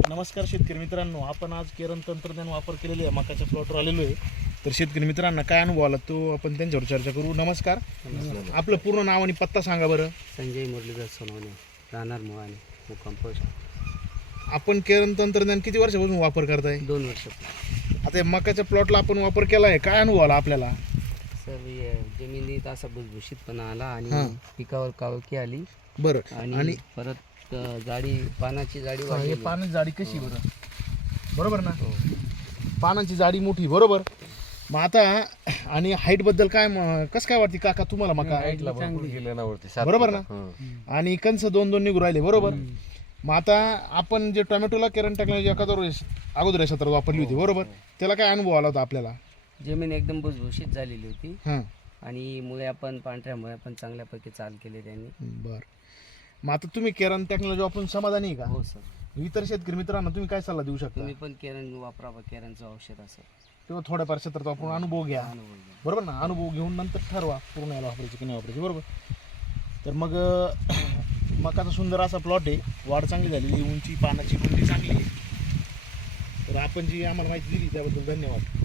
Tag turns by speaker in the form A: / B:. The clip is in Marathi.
A: नमस्कार शेतकरी मित्रांनो, आपण आज केरन तंत्रज्ञान वापर केलेले आहे मकाच्या प्लॉटवर आलेलो आहे. तर शेतकरी मित्रांना काय अनुभव आला तो आपण त्यांच्यावर चर्चा करू. नमस्कार. आपलं पूर्ण नाव आणि पत्ता सांगा बरं.
B: संजय मुरलीधर सोनवणे, राहणार मोहाणे, मुक्काम पोस्ट.
A: आपण केरन तंत्रज्ञान किती वर्षापासून वापर करताय?
B: 2 वर्ष.
A: आता मकाच्या प्लॉटला आपण वापर केला आहे, काय अनुभव आला आपल्याला?
B: सर जमिनीत असा भुसभुशीतपणा आला
A: हां.
B: आणि पिकावर काळोखी आली
A: बरं.
B: आणि परत जाडी, पानाची जाडी
A: हे
B: वाढली.
A: पानाची जाडी कशी बरं? बरोबर ना,
B: हो.
A: पानाची जाडी मोठी. बरोबर. मग आता आणि हाईट बद्दल काय कसं काय वाटते काका तुम्हाला मका? बरोबर ना. आणि कंस 2-2 निघू राहिले. बरोबर. मग आता आपण जे टोमॅटोला केरन टेक्नॉलॉजी अगोदर क्षेत्रात वापरली होती, बरोबर, त्याला काय अनुभव आला होता आपल्याला?
B: जमीन एकदम भुसभुशीत झालेली होती
A: हां.
B: आणि मुळ्या पण, पांढऱ्या मुळ्या पण चांगल्यापैकी चाल केली त्यांनी.
A: बरं. मग आता तुम्ही केरन टेक्नॉलॉजी वापरून समाधानी आहे का?
B: हो सर.
A: इतर शेतकरी मित्रांना तुम्ही काय सल्ला देऊ शकता?
B: तुम्ही पण केरन वापरावं, केरनचं औषध असं
A: किंवा थोड्याफार क्षेत्रात वापरून अनुभव घ्या.
B: अनुभव घ्या.
A: बरोबर ना. अनुभव घेऊन नंतर ठरवा पूर्ण याला वापरायची की नाही वापरायची. बरोबर. तर मग मकाचा सुंदर असा प्लॉट आहे, वाढ चांगली झालेली, उंची पानाची रुंदी चांगली आहे. तर आपण जी आम्हाला माहिती दिली त्याबद्दल धन्यवाद.